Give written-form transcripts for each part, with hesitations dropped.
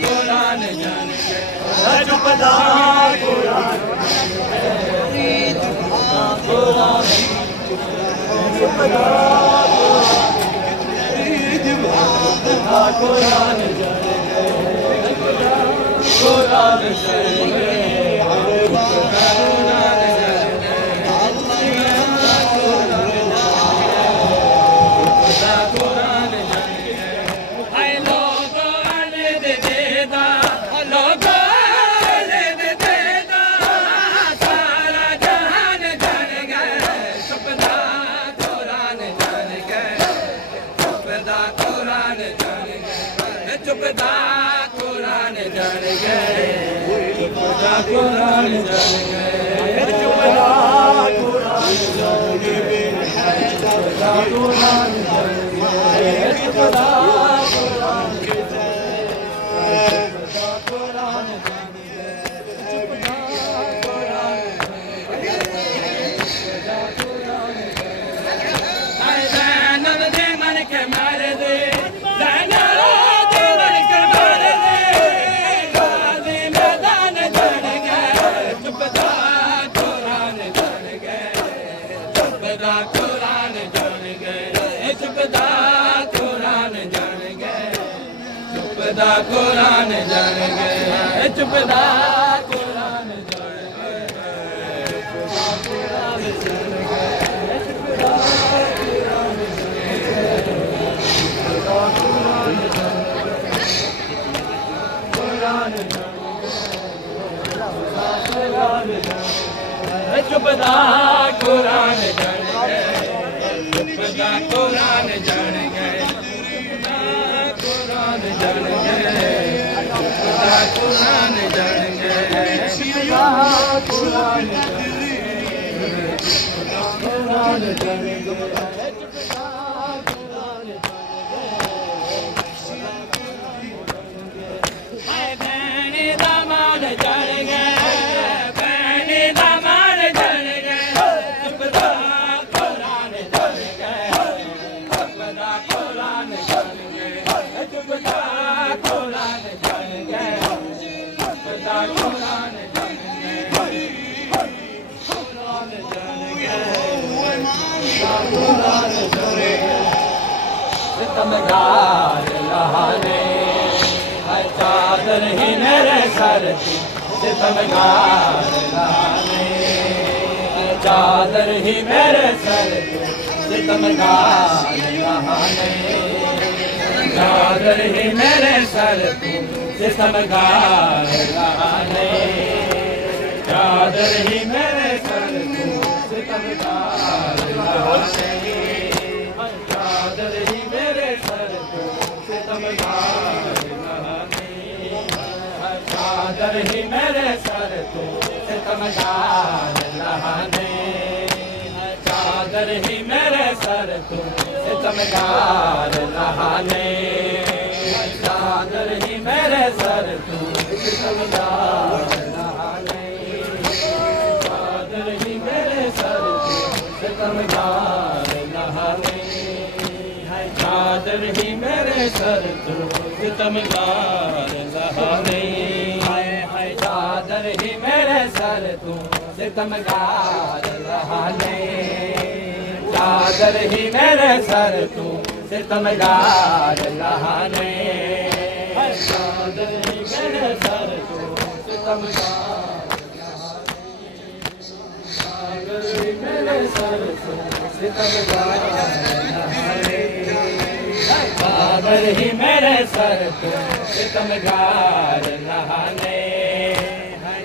कुरान जान गए चुपदा कुरान चुपदा कुरान जान गए कुरान जान गए चुपदा कुरान जान गए चुपदा कुरान जान गए चुपदा कुरान जान गए चुपदा कुरान जान गए चुपदा कुरान कुरान जान गए चुपदा कुरान जान गए चुपदा कुरान जान गए चुपदा कुरान जान गए कुरान जान गए कुरान जान गए कुरान जान गए सितमगार लहाने चादर ही मेरे सर की सितमगार लहाने चादर ही मेरे सर की सितमगार लहाने चादर ही मेरे सर की सितमगार लहाने चादर ही मेरे सर की सितमगार लहाने चादर ही मेरे सर को सितमगार लहाने चादर ही मेरे सर को सितमगार लहाने चादर ही मेरे सर को सितमगार लहाने चादर ही मेरे सर को सितमगार लहाने चादर ही मेरे सर को सितमगार लहाने चादर ही मेरे सर को सितमगार लहाने चादर ही मेरे सर को सितमगार लहाने चादर ही मेरे सर को सितमगार लहाने चादर ही मेरे सर को सितमगार चादर ही मेरे सर को सितमगार चादर ही मेरे सर को सितमगार लहाने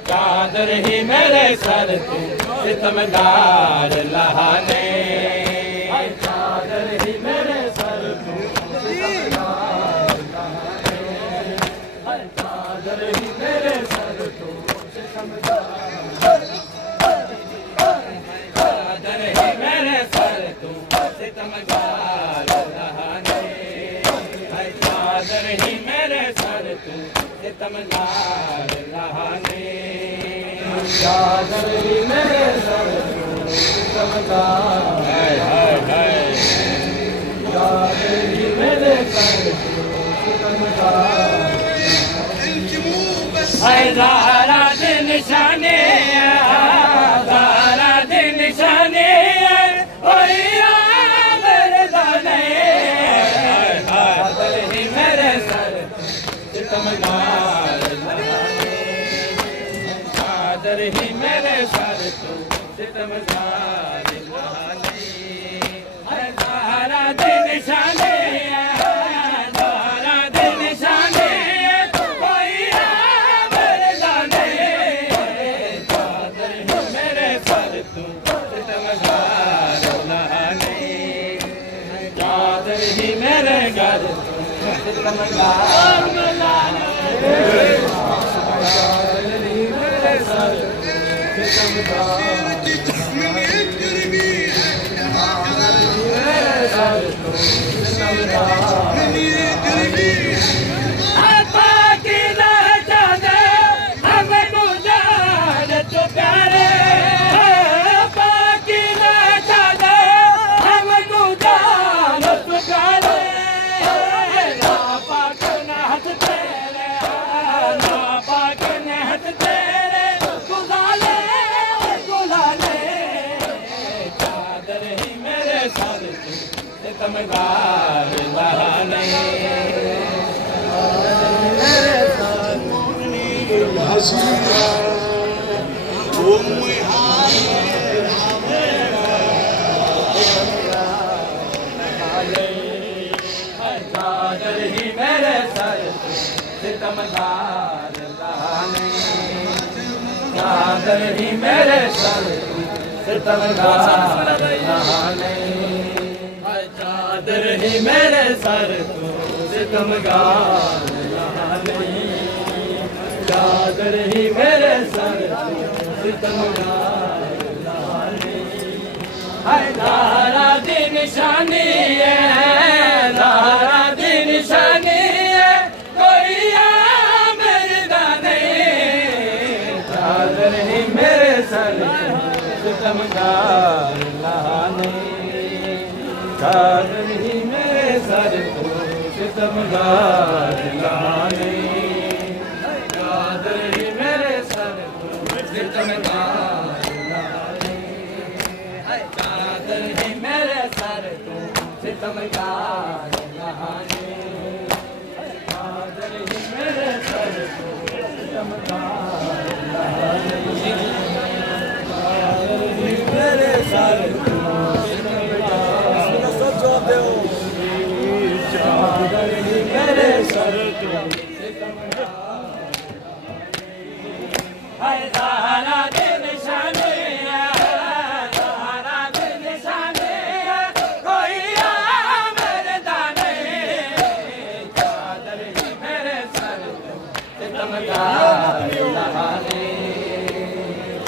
चादर ही मेरे सर को सितमगार लहाने चादर ही मेरे सर को सितमगार लहाने चादर ही मेरे सर को सितमगार चादर ही मेरे सर को सितमगार लहाने चादर ही मेरे सर को सितमगार लहाने चादर ही मेरे सर को सितमगार चादर ही मेरे सर को सितमगार ज़हरा दी निशानी ज़हरा दी निशानी ओया मेरे दाने कादर ही मेरे सर सितमगार कादर ही मेरे सर तू सितमगार ज़हरा दी निशानी मेरे घर सितमगार लहाने कादर ही मेरे सर सितमगार लहाने कादर ही मेरे सर सितमगार लहाने कादर ही मेरे सर को सितमगार लहाने कादर ही मेरे सर को सितमगार लहाने ज़हरा दी निशानी है ज़हरा दी निशानी है कोई मेरे दाने कादर ही मेरे सर सितमगार लहाने कादर ही मेरे सर को सितमगार लहाने कादर ही मेरे सर को सितमगार लहाने कादर ही मेरे सर को सितमगार लहाने कादर ही मेरे सर को सितमगार लहाने कादर ही मेरे सर को कादर ही मेरे सर को ज़हरा दी निशानी ज़हरा दी निशानी कोई मेरे दाने कादर ही मेरे सर को सितमगार लहाने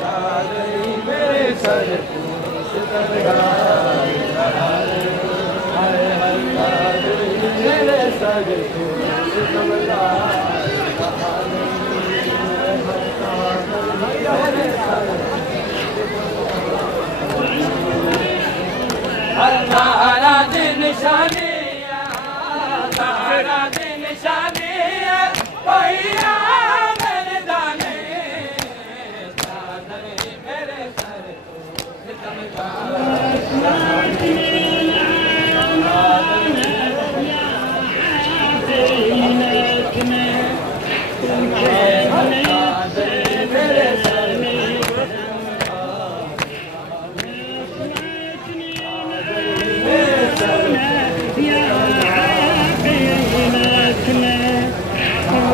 कादर ही मेरे सर को सितमगार लहाने मेरे सर को सितमगार लहाने ज़हरा दी निशानी ज़हरा दी निशानी कोई मेरे दाने कादर ही मेरे सर को सितमगार लहाने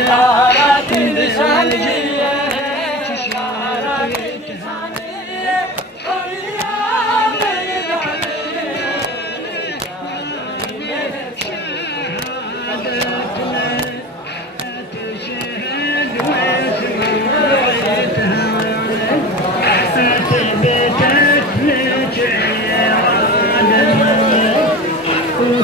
ज़हरा दी निशानी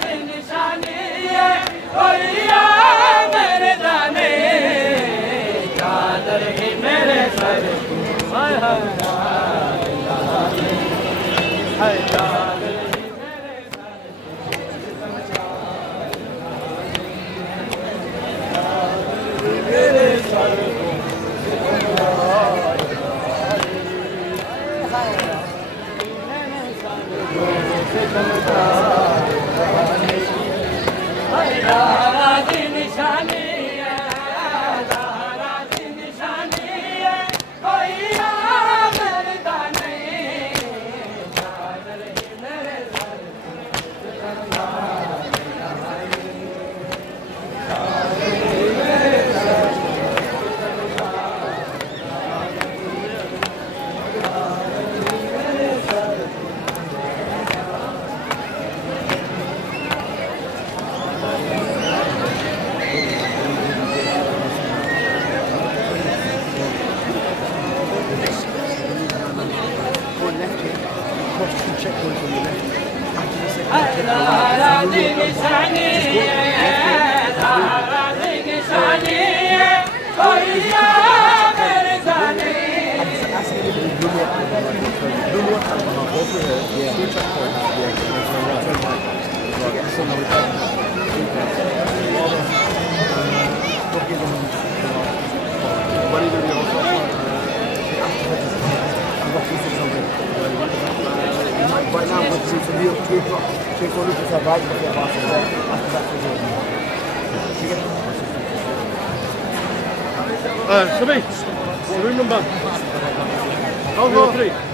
निशानी है कोई आ मेरे जाने चादर ही मेरे सर हाय हाय हाय चादर ही मेरे सर निशानी है निशानी है कोई मेरे दाने मेरे निशानी निशानी कोई मेरे जाने Right now, we're to the 3 o'clock. 3 o'clock, we just have right before Barcelona. After that, Sabi, room number 003.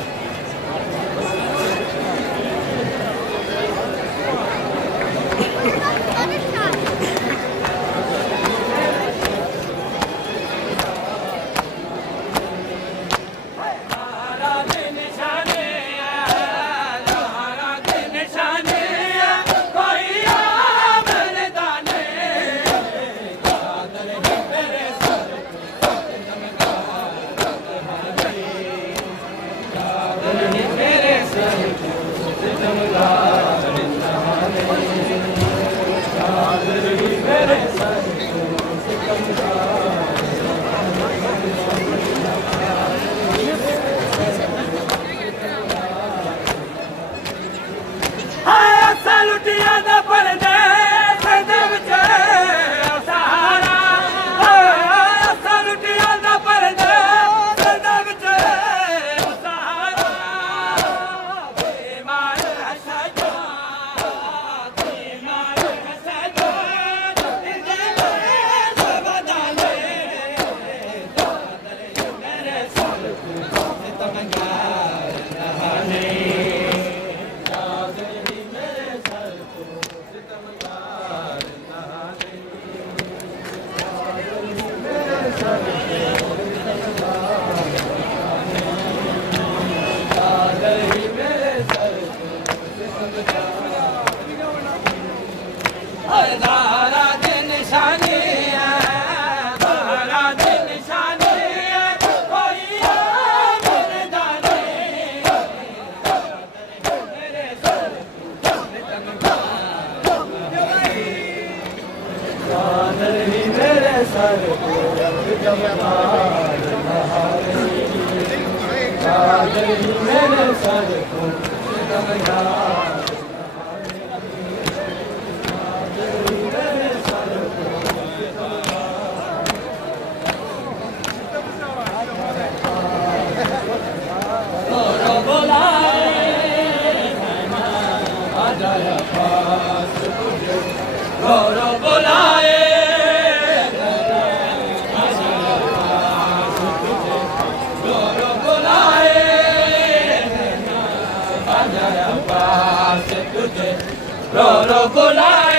रो बुलाए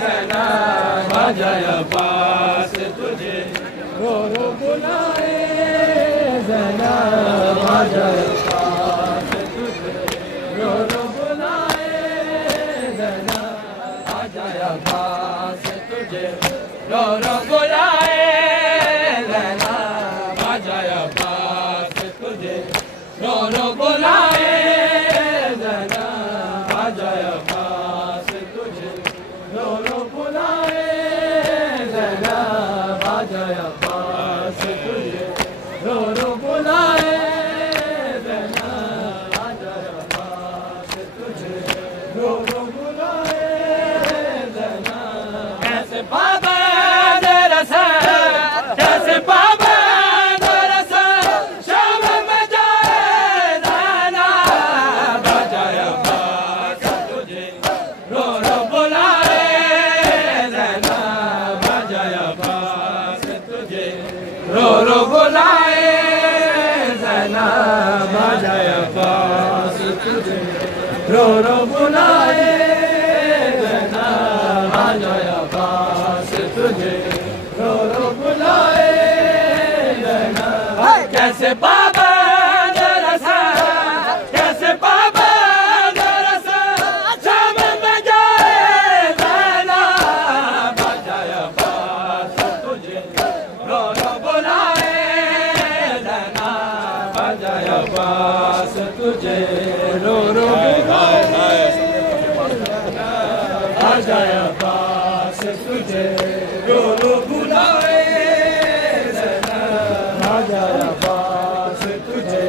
जना बाजाय पास तुझे रो बुलाए जना बाजाय पास तुझे रो बुलाए जना बाजाय पास तुझे रो बुलाए जना बाजाय पास तुझे रो बुलाए जना बाजाय पास रो रो बुलाए ज़ैनब आ जाया पास तुझे रो रो बुलाए ज़ैनब कैसे पाबंद रसा कैसे पाबंद रसा शाम में जाए ज़ैनब आ जाया पास तुझे रो रो बुलाए ज़ैनब आ जाया पास तुझे रो रो आ जाया पास तुझे रो रो बुलाए ज़ैनब आ जाया पास तुझे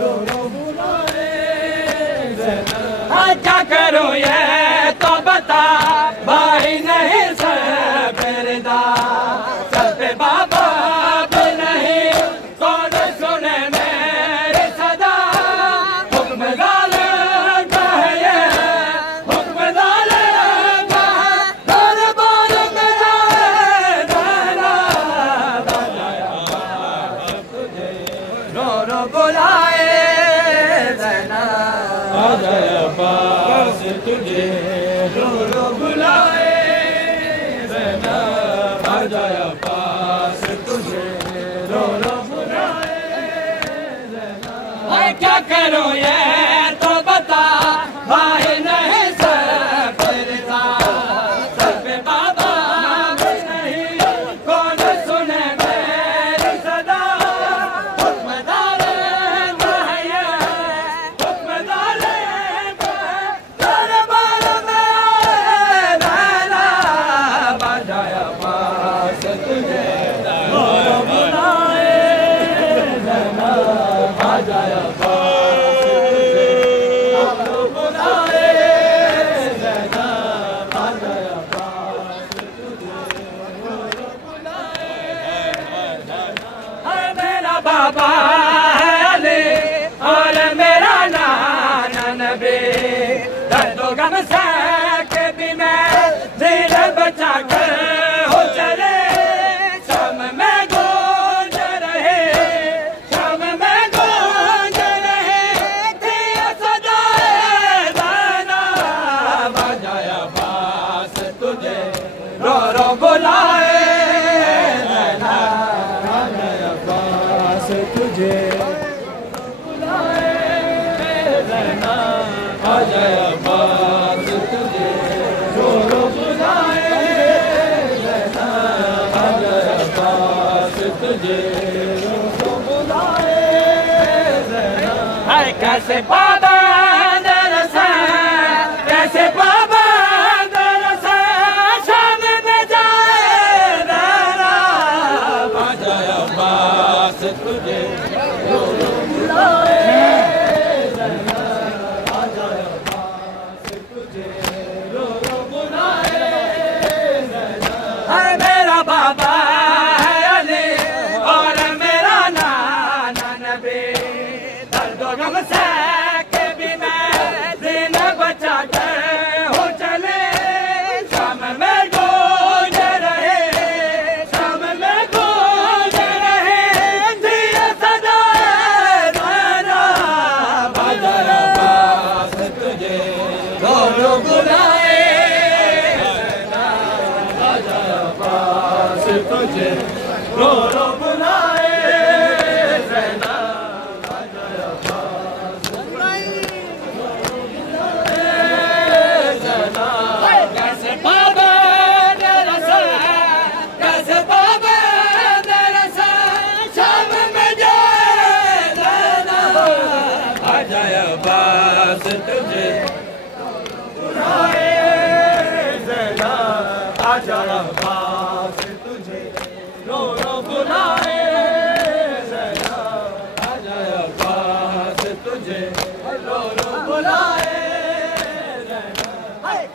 रो रो बुलाए ज़ैनब क्या करूं ये तो बता भाई नहीं सबरदा सर पे बाबा भी नहीं कौन सुने मेरी सदा हुक्म ज़ालिम का है ये हुक्म ज़ालिम का है दरबार में जाए ज़ैनब आ जाया पास तुझे रो रो बुलाए ज़ैनब आ जाया पास तुझे रो रो बुलाए ज़ैनब आ जाया पास तुझे रो रो बुलाए ज़ैनब क्या करूं ये तो बता भाई नहीं सबरदा सर पे बाबा भी नहीं कौन सुने मेरी सदा हुक्म ज़ालिम का है ये हुक्म ज़ालिम का है दरबार में आए ज़ैनब आ जाया पास तुझे रो रो बुलाए ज़ैनब आ जाया पास तुझे रो रो बुलाए ज़ैनब आ जाया पास तुझे रो रो बुलाए ज़ैनब मेरा बाबा है अली और मेरा नाना नबी दर्दो गम से के भी मैं दिल बचा कर हो चले शाम में गूंज रहे शाम में गूंज रहे थी सदाए ज़ैनब आ जाया पास तुझे रो रो बुलाए ज़ैनब आ जाया पास तुझे बुलाए ज़ैनब आ जाया पास तुझे रो रो बुलाए ज़ैनब आ जाया पास तुझे रो रो बुलाए ज़ैनब कैसे पाबंद रसा कैसे पाबंद रसा शाम में जाए ज़ैनब आ जाया पास तुझे रो रो बुलाए ज़ैनब आ जाया पास तुझे रो रो बुलाए ज़ैनब मेरा बाबा है अली और मेरा नाना नबी दर्दो गम से के भी मैं दिन बचा कर हो चले शाम में गूंज रहे शाम में गूंज रहे थी सदाए ज़ैनब आ जाया पास तुझे रो रो बुलाए ज़ैनब आ जाया पास तुझे रो रो बुलाए ज़ैनब आ जाया पास ज़ैनब कैसे पाबंद रसा कैसे पाबंद रसा शाम में जाए ज़ैनब आ जाया पास तुझे बुलाए ज़ैनब आ जाया पास तुझे रो रो बुलाए ज़ैनब आ जाया पास तुझे रो रो बुलाए ज़ैनब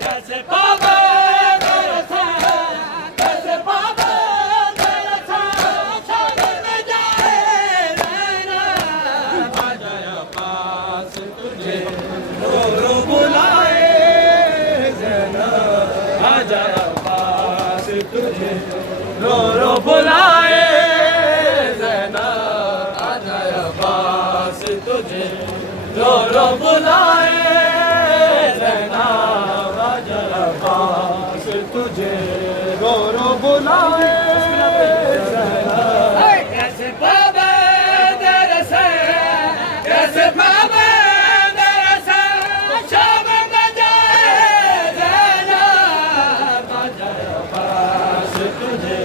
कैसे पाबंद रसा कैसे पाबंद रसा शाम में जाए ज़ैनब आ जाया पास तुझे रो रो बुलाए ज़ैनब आ जाया पास तुझे रो रो बुलाए ज़ैनब आ जाया पास तुझे रो रो बुलाए तुझे रो रो बुलाए कैसे पावे तेरे से कैसे पावे तेरे से शाम में जाए रहना बजाए पास तुझे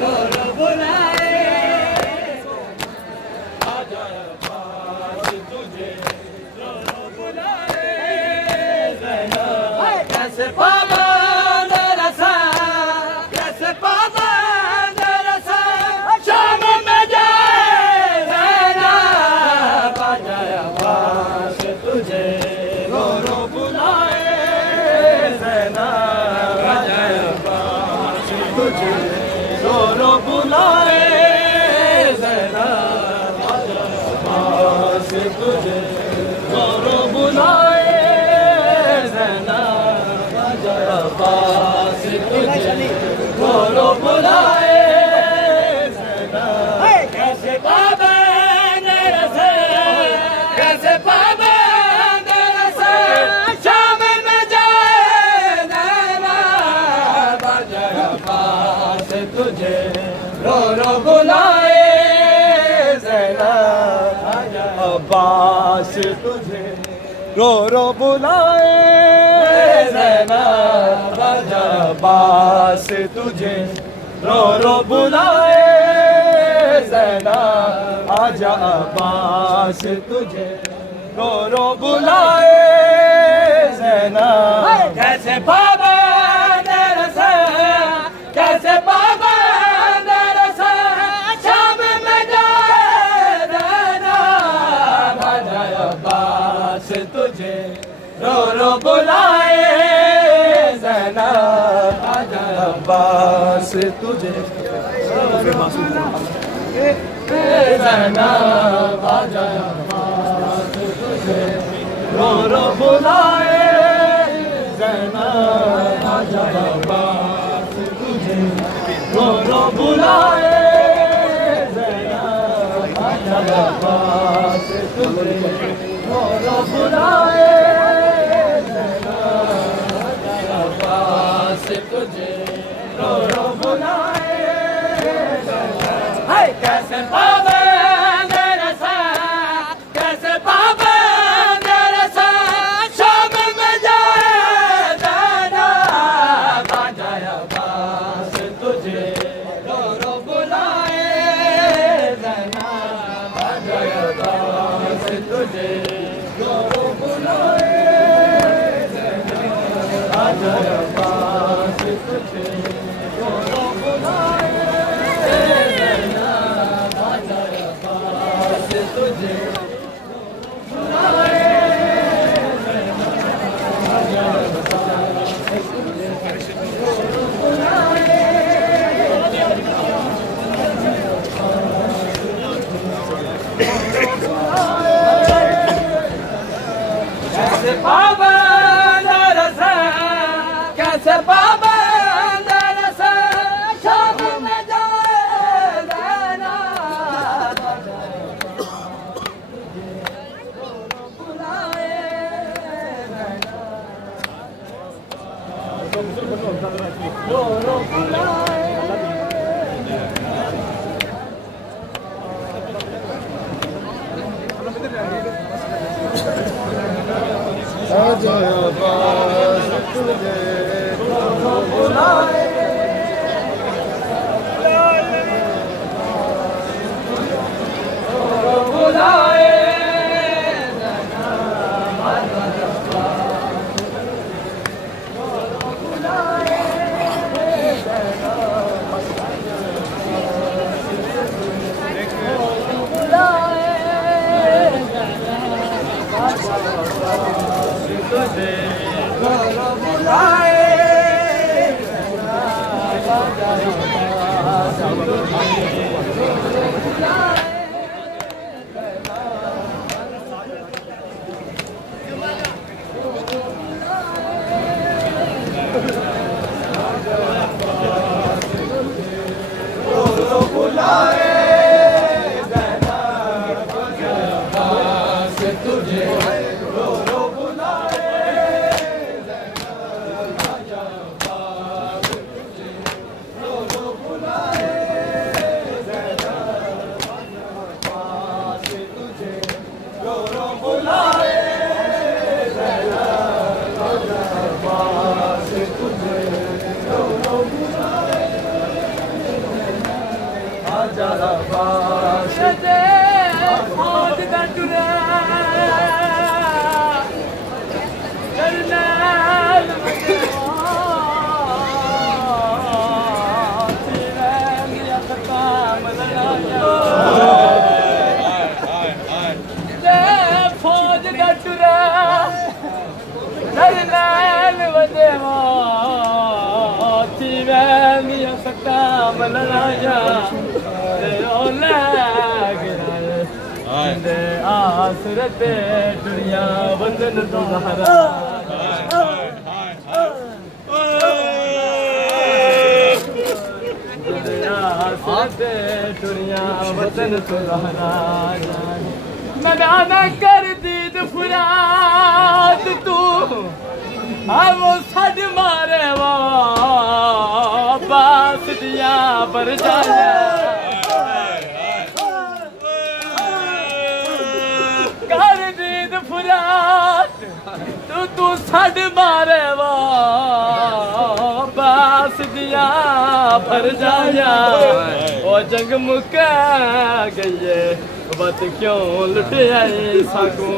रो रो बुलाए बजाए पास तुझे रो रो बुलाए कैसे पावे तेरे से कैसे पावे तेरे से शाम में जाए रहना बजाए पास तुझे रो रो बुलाए ज़ैना बजाए पास तुझे रो रो बुलाए ज़ैना बजाए पास तुझे रो रो बुलाए ज़ैना बजाए पास तुझे रो रो बुलाए ज़ैना कैसे पावे तेरे से कैसे पावे तेरे से शाम में जाए रहना बजाए पास तुझे रो रो बुलाए ज़ैना अब्बास तुझे रो रो बुलाए ज़ैना राजा अब्बास तुझे रो रो बुलाए ज़ैना आजा अब्बास तुझे रो रो बुलाए ज़ैना कैसे पावे तेरे से कैसे पावे तेरे से शाम में जाए रहना बजाए अब्बास तुझे रो रो बुलाए ज़ैना आजा अब्बास तुझे ज़ैना आजा अब्बास तुझे रो रो बुलाए ज़ैना आजा अब्बास तुझे रो रो बुलाए ज़ैना आजा अब्बास तुझे रो रो बुलाए ज़ैना आजा अब्बास तुझे रो रो बुलाए कैसे पावे तेरे से कैसे पावे तेरे से शाम में जाए रहना बजाए अब्बास तुझे रो रो बुलाए ज़ैना बजाए अब्बास तुझे रो रो बुलाए ज़ैना बजाए अब्बास तुझे रो रो बुलाए ज़ैना बजाए अब्बास तुझे कैसे पावे तेरे से कैसे पावे तेरे से शाम में जाए रहना बुलाए रो रो बुलाए आजा अब्बास तुझे रो रो बुलाए बुलाए फौज दा टुरा करनैल फौज दा टुरा करनैल वदेवा थीवे मियां सकाम लड़ाया आसरत दुनिया वतन तुम्हारा आसरत दुनिया वतन तुम्हारा मैदाना कर दीद फुरात तू वो सद मारे वो बास दिया बर जाया कर दीद फुरात तू सद मारे वो बास दिया बर जाया वो जंग मुका गई बत क्यों लुट आई सागू